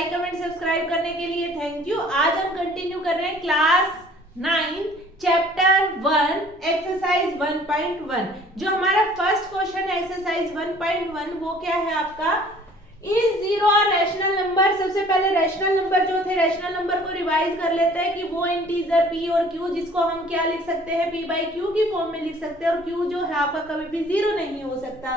Like comment subscribe करने के लिए थैंक यू। आज हम कंटिन्यू कर रहे हैं क्लास 9 चैप्टर 1 एक्सरसाइज 1.1। जो हमारा फर्स्ट क्वेश्चन है एक्सरसाइज 1.1 वो क्या है आपका, इज जीरो और रैशनल नंबर। सबसे पहले रैशनल नंबर जो थे, रैशनल नंबर को रिवाइज कर लेते हैं कि वो इंटीजर p और q जिसको हम क्या लिख सकते हैं, p by q की फॉर्म में लिख सकते हैं, और q जो है आपका कभी भी जीरो नहीं हो सकता।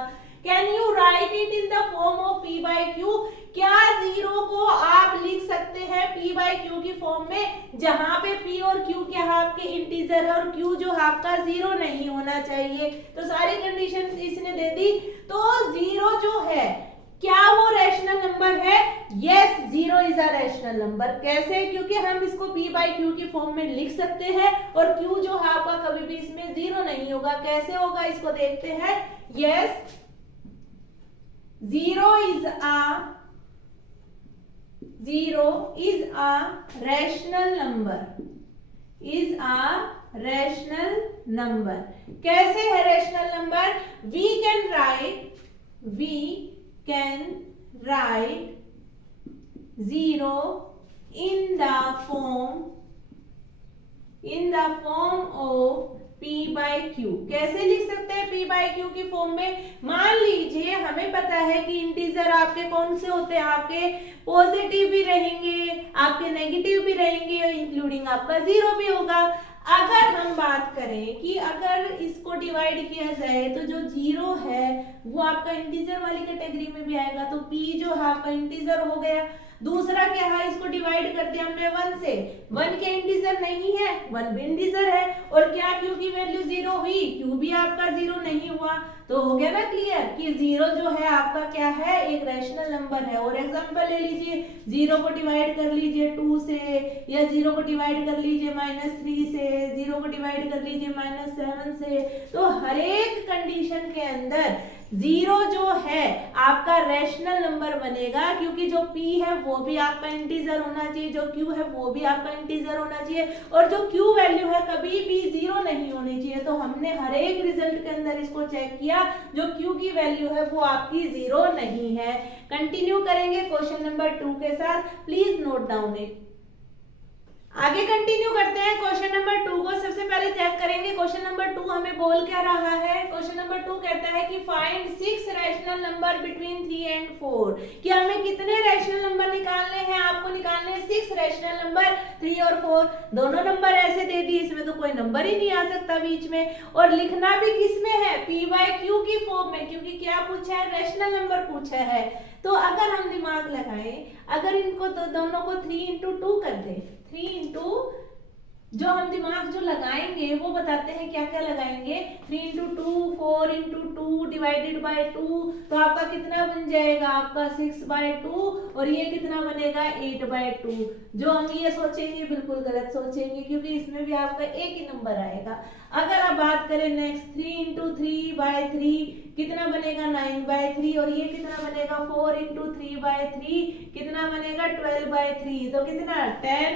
Can you right it in the form of p by q? क्या जीरो को आप लिख सकते हैं p by q की फॉर्म में, जहां पे p और q क्या है आपके इंटीजर है और q जो है आपका जीरो नहीं होना चाहिए। तो सारी कंडीशन इसने दे दी। तो जीरो जो है क्या वो रैशनल नंबर है? Yes, zero is a rational number. कैसे? क्योंकि हम इसको p by q की फॉर्म में लिख सकते हैं और q जो है आपका कभी भी इसमें जीरो नहीं होगा। कैसे होगा इसको देखते हैं। Yes, zero is a rational number. कैसे है rational number? We can write zero in the form of p by q। कैसे लिख सकते हैं p by q की फॉर्म में? मान लीजिए हमें पता है कि इंटीजर आपके कौन से होते हैं, आपके पॉजिटिव भी रहेंगे, आपके नेगेटिव भी रहेंगे और इंक्लूडिंग आपका जीरो भी होगा। अगर हम बात करें कि अगर इसको डिवाइड किया जाए तो जो जीरो है वो आपका इंटीजर वाली कैटेगरी में भी आएगा, तो p जो है आपका इंटीजर हो गया। दूसरा क्या है, इसको डिवाइड कर दिया हमने 1 से, 1 के इंटीजर नहीं है, 1 भी इंटीजर है, और क्या q की वैल्यू जीरो हुई, q भी आपका जीरो नहीं हुआ। तो हो गया ना क्लियर कि जीरो जो है आपका क्या है, एक रैशनल नंबर है। और एग्जांपल ले लीजिए, जीरो को डिवाइड कर लीजिए 2 से, या जीरो को डिवाइड कर लीजिए -3 से, जीरो को डिवाइड कर लीजिए -7 से। तो हर एक कंडीशन के अंदर जीरो जो है आपका रैशनल नंबर बनेगा, क्योंकि जो p है वो भी आपका इंटीजर होना चाहिए, जो q है वो भी आपका इंटीजर होना चाहिए, और जो q वैल्यू है कभी भी जीरो नहीं होनी चाहिए। तो हमने हर एक रिजल्ट के अंदर इसको चेक किया, जो q की वैल्यू है वो आपकी जीरो नहीं है। कंटिन्यू करेंगे क्वेश्चन नंबर 2 के साथ, प्लीज नोट डाउन इट। आगे कंटिन्यू करते हैं क्वेश्चन नंबर 2 को। सबसे पहले चेक करेंगे क्वेश्चन नंबर 2 हमें बोल क्या रहा है। क्वेश्चन नंबर 2 कहता है कि find 6 rational number between 3 and 4। कि हमें कितने रैशनल नंबर निकालने हैं? आपको निकालने हैं 6 रैशनल नंबर, 3 और 4। दोनों नंबर ऐसे दे दिए, इसमें तो कोई नंबर ही नहीं आ सकता बीच में। और लिखना भी किसमें है? p by q की फॉर्म में, क्योंकि क्या पूछा है? रैशनल नंबर पूछा है। तो अगर हम दिमाग लगाएं, अगर इनको तो दोनों को 3 into 2 कर दें, 3 into जो हम दिमाग जो लगाएंगे वो बताते हैं क्या क्या लगाएंगे। 3 into 2, 4 into 2 डिवाइडेड बाय 2, तो आपका कितना बन जाएगा? आपका 6 by 2, और ये कितना बनेगा? 8 by 2। जो हम ये सोचेंगे बिल्कुल गलत सोचेंगे, क्योंकि इसमें भी आपका एक ही नंबर आएगा। अगर आप बात करें नेक्स्ट, 3 into 3 by 3 कितना बनेगा? 9 by 3, और ये कितना बनेगा? 4 into 3 by 3 कितना बनेगा? 12 by 3। तो कितना? 10,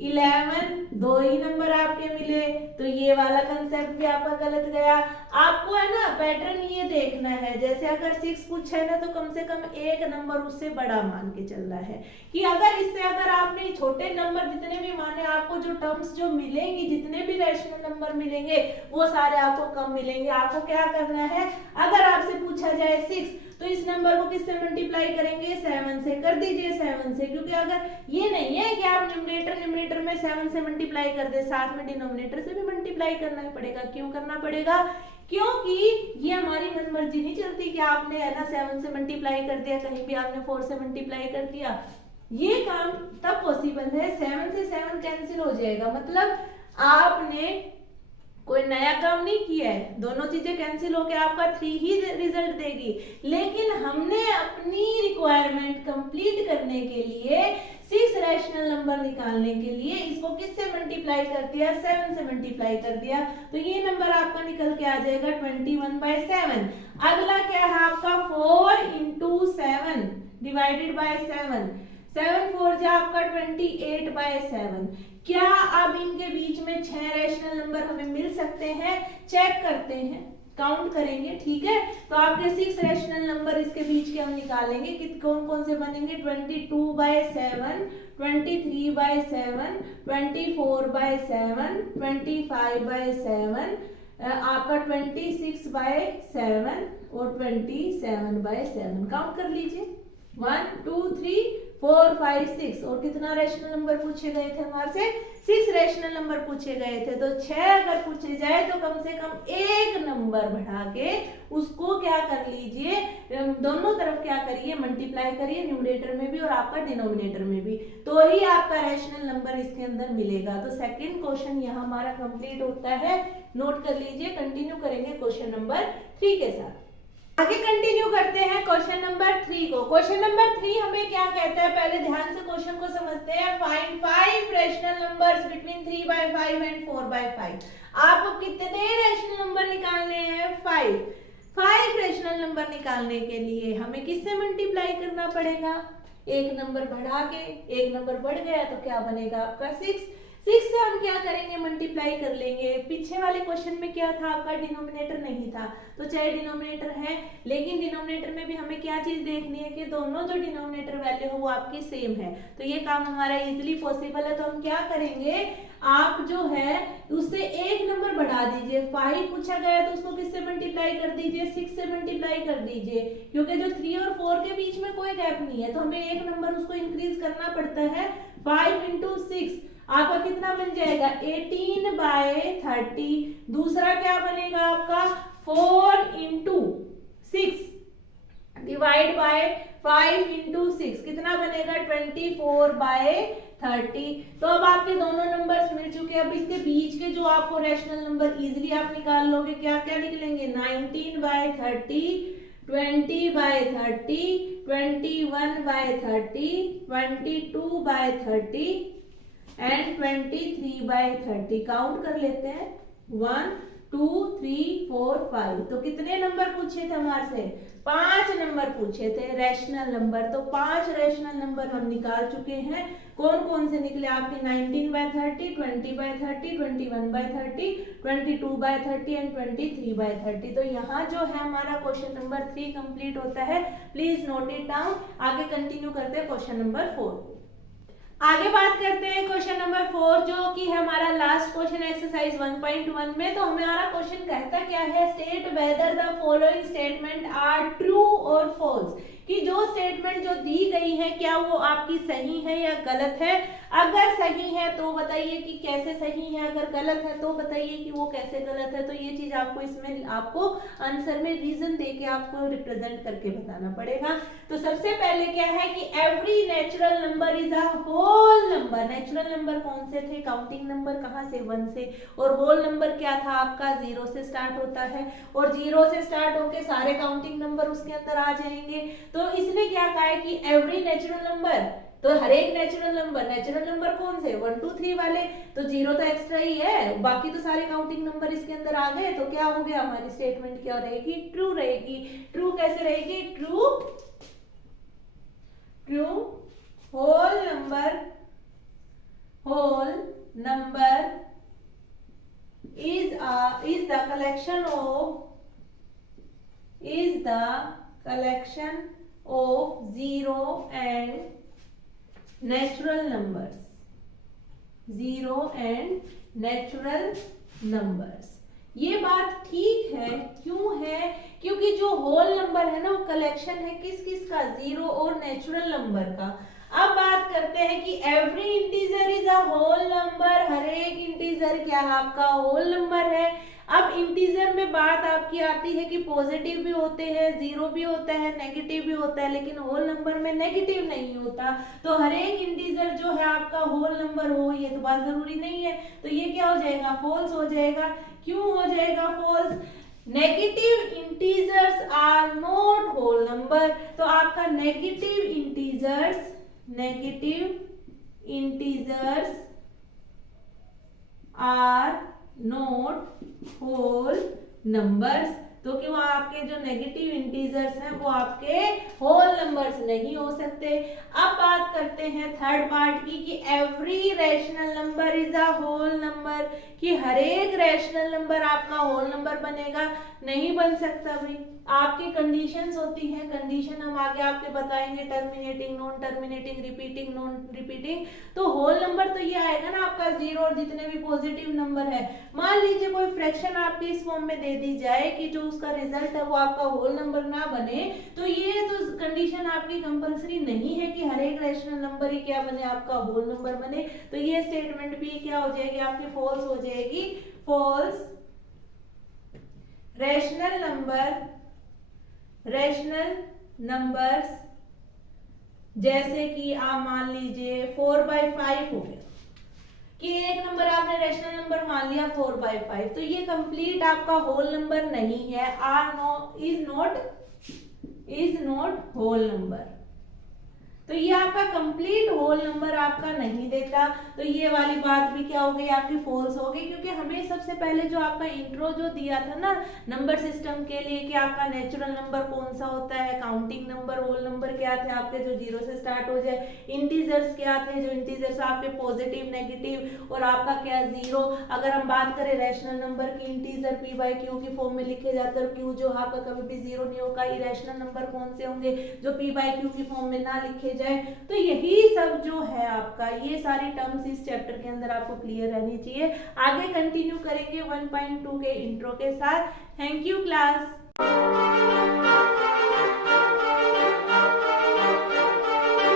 11, दो ही नंबर आपके मिले। तो ये वाला कंसेप्ट भी आपका गलत गया। आपको है ना पैटर्न ये देखना है, जैसे अगर 6 पूछा है ना तो कम से कम एक नंबर उससे बड़ा मान के चलना है, कि अगर इससे अगर आपने छोटे नंबर जितने भी माने, आपको जो टर्म्स जो मिलेंगी, जितने भी रैशनल नंबर मिलेंगे वो सारे आपको कम मिलेंगे। आपको क्या करना है, अगर आपसे पूछा जाए 6 तो इस नंबर को किससे मल्टीप्लाई करेंगे? 7 से। कर दीजिए 7 से, क्योंकि अगर ये नहीं है कि आप न्यूमरेटर में 7 से मल्टीप्लाई कर दे, साथ में डिनोमिनेटर से भी मल्टीप्लाई करना ही पड़ेगा। क्यों करना पड़ेगा? क्योंकि ये हमारी मनमर्जी नहीं चलती कि आपने है ना 7 से मल्टीप्लाई कर दिया, कहीं भी आपने 4 से मल्टीप्लाई कर दिया। ये काम तब पॉसिबल है, 7 से 7 कैंसिल हो जाएगा, मतलब आपने कोई नया काम नहीं किया है, दोनों चीजें कैंसिल होकर आपका 3 ही रिजल्ट देगी। लेकिन हमने अपनी रिक्वायरमेंट कंप्लीट करने के लिए 6 रैशनल नंबर निकालने के लिए इसको किससे मल्टीप्लाई कर दिया? 7 से मल्टीप्लाई कर दिया। तो ये नंबर आपका निकल के आ जाएगा 21 by 7। अगला क्या है आपका? 4 into 7 डिवाइडेड बाय 7, 7 4 जा आपका 28 by 7। क्या अब इनके बीच में 6 रैशनल नंबर हमें मिल सकते हैं? चेक करते हैं। काउंट करेंगे, ठीक है। तो आपके 6 रैशनल नंबर इसके बीच के हम निकालेंगे कि कौन कौन से बनेंगे। 22/7, 23/7, 24/7, 25/7, आपका 26/7 और 27/7। काउंट कर लीजिए 1 2 3 4 5 6। और कितना रैशनल नंबर पूछे गए थे हमारे से? 6 रैशनल नंबर पूछे गए थे। तो 6 अगर पूछे जाए तो कम से कम एक नंबर बढ़ा के उसको क्या कर लीजिए, दोनों तरफ क्या करिए, मल्टीप्लाई करिए, न्यूमरेटर में भी और आपका डिनोमिनेटर में भी, तो ही आपका रैशनल नंबर इसके अंदर मिलेगा। तो सेकंड क्वेश्चन यहाँ हमारा कंप्लीट होता है। नोट कर लीजिए, कंटिन्यू करेंगे क्वेश्चन नंबर 3 के साथ। आगे कंटिन्यू करते हैं क्वेश्चन नंबर 3 को। क्वेश्चन नंबर 3 हमें क्या कहता है, पहले ध्यान से क्वेश्चन को समझते हैं। Find 5 rational numbers between 3/5 and 4/5। आपको कितने रैशनल नंबर निकालने हैं? 5 रैशनल नंबर निकालने के लिए हमें किससे मल्टीप्लाई करना पड़ेगा? एक नंबर बढ़ा के, एक नंबर बढ़ गया तो क्या बनेगा आपका 6 से हम क्या करेंगे, मल्टीप्लाई कर लेंगे। पीछे वाले क्वेश्चन में क्या था, आपका डिनोमिनेटर नहीं था, तो चाहे डिनोमिनेटर है लेकिन डिनोमिनेटर में भी हमें क्या चीज देखनी है कि दोनों जो डिनोमिनेटर वैल्यू हो वो आपकी सेम है। तो ये काम हमारा इजीली पॉसिबल है। तो हम क्या करेंगे, आप जो है उससे एक नंबर बढ़ा दीजिए। 5 पूछा गया तो उसको किससे मल्टीप्लाई कर दीजिए? 6 से मल्टीप्लाई कर दीजिए, क्योंकि जो 3 और 4 के बीच में कोई गैप नहीं है तो हमें एक नंबर उसको इंक्रीज करना पड़ता है। 5 × 6 आपका कितना बन जाएगा? 18/30। दूसरा क्या बनेगा आपका? 4 × 6 डिवाइड बाय 5 × 6 कितना बनेगा? 24/30। तो अब आपके दोनों नंबर्स मिल चुके हैं। अब इसके बीच के जो आपको रैशनल नंबर इजीली आप निकाल लोगे, क्या क्या निकलेंगे? 19/30, 20/30, 21/30, 22/30 एंड 23/30। काउंट कर लेते हैं 1 2 3 4 5। तो कितने नंबर पूछे थे हमारे से? 5 नंबर पूछे थे रैशनल नंबर। तो 5 रैशनल नंबर हम निकाल चुके हैं। कौन कौन से निकले आपके? 19/30, 20/30, 21/30, 22/30 एंड 23/30। तो यहाँ जो है हमारा क्वेश्चन नंबर 3 कंप्लीट होता है। Please note it down. आगे कंटिन्यू करते हैं क्वेश्चन नंबर 4 को। आगे बात करते हैं क्वेश्चन नंबर 4 जो कि है हमारा लास्ट क्वेश्चन एक्सरसाइज 1.1 में। तो हमारा क्वेश्चन कहता क्या है, state whether the following statement are true और फॉल्स, कि जो स्टेटमेंट जो दी गई है क्या वो आपकी सही है या गलत है। अगर सही है तो बताइए कि कैसे सही है, अगर गलत है तो बताइए कि वो कैसे गलत है। तो ये चीज आपको इसमें आपको आंसर में रीजन देके आपको रिप्रेजेंट करके बताना पड़ेगा। तो सबसे पहले क्या है कि every natural number is a whole number. Natural number कौन से थे? काउंटिंग नंबर कहाँ से? 1 से। और होल नंबर क्या था आपका? 0 से स्टार्ट होता है और 0 से स्टार्ट होके सारे काउंटिंग नंबर उसके अंदर आ जाएंगे। तो इसने क्या कहा है कि एवरी नेचुरल नंबर, तो हर एक नेचुरल नंबर कौन से? 1 2 3 वाले। तो 0 तो एक्स्ट्रा ही है, बाकी तो सारे काउंटिंग नंबर इसके अंदर आ गए। तो क्या हो गया, हमारी स्टेटमेंट क्या रहेगी? ट्रू रहेगी। ट्रू कैसे रहेगी? True whole number is the collection of zero and natural numbers। ये बात ठीक है, क्यों है? क्योंकि जो होल नंबर है ना वो कलेक्शन है किस किस का? 0 और नेचुरल नंबर का। अब बात करते हैं कि every integer is a whole number. हर एक इंटीजर क्या है आपका? होल नंबर है। अब इंटीजर में बात आपकी आती है कि पॉजिटिव भी होते हैं, 0 भी होता है, नेगेटिव भी होता है, लेकिन होल नंबर में नेगेटिव नहीं होता। तो हर एक इंटीजर जो है आपका होल नंबर हो ये तो बात जरूरी नहीं है। तो ये क्या हो जाएगा? फॉल्स हो जाएगा। क्यों हो जाएगा false? Negative integers are not whole number. तो आपका negative integers are not whole numbers. क्योंकि वो आपके जो नेगेटिव इंटीजर्स हैं वो आपके होल नंबर्स नहीं हो सकते। अब बात करते हैं थर्ड पार्ट की कि every rational number is a whole number, कि हर एक रैशनल नंबर आपका होल नंबर बनेगा, नहीं बन सकता भाई। आपकी कंडीशंस होती हैं, कंडीशन हम आगे आपके बताएंगे, terminating, non terminating, repeating, non repeating. तो होल नंबर तो ये आएगा ना आपका जीरो और जितने भी पॉजिटिव नंबर है। मान लीजिए कोई फ्रैक्शन आपकी इस फॉर्म में दे दी जाए कि जो उसका रिजल्ट है वो आपका होल नंबर ना बने, तो ये तो कंडीशन आपकी कंपलसरी नहीं है कि हर एक रैशनल नंबर ही क्या बने, आपका होल नंबर बने। तो ये स्टेटमेंट भी क्या हो जाएगी आपकी, फॉल्स हो जाएगी। फॉल्स रैशनल नंबर्स, जैसे कि आप मान लीजिए 4/5 हो गया, कि एक नंबर आपने रैशनल नंबर मान लिया 4/5, तो ये कंप्लीट आपका होल नंबर नहीं है, इज नॉट होल नंबर। तो ये आपका कंप्लीट होल नंबर आपका नहीं देता। तो ये वाली बात भी क्या हो गई आपकी, फॉल्स हो गई, क्योंकि हमें सबसे पहले जो आपका इंट्रो जो दिया था ना नंबर सिस्टम के लिए कि आपका नेचुरल नंबर कौन सा होता है, काउंटिंग नंबर, होल नंबर क्या थे आपके जो जीरो से स्टार्ट हो जाए, इंटीजर्स क्या थे, जो इंटीजर्स आपके पॉजिटिव, नेगेटिव और आपका क्या जीरो। अगर हम बात करें रैशनल नंबर की, इंटीजर p/q की फॉर्म में लिखे जाकर q जो आपका कभी भी जीरो नहीं होगा, इरेशनल नंबर कौन से होंगे जो p/q की फॉर्म में ना लिखे जाए। तो यही सब जो है आपका, ये सारी टर्म्स इस चैप्टर के अंदर आपको क्लियर रहनी चाहिए। आगे कंटिन्यू करेंगे 1.2 के इंट्रो के साथ। Thank you class.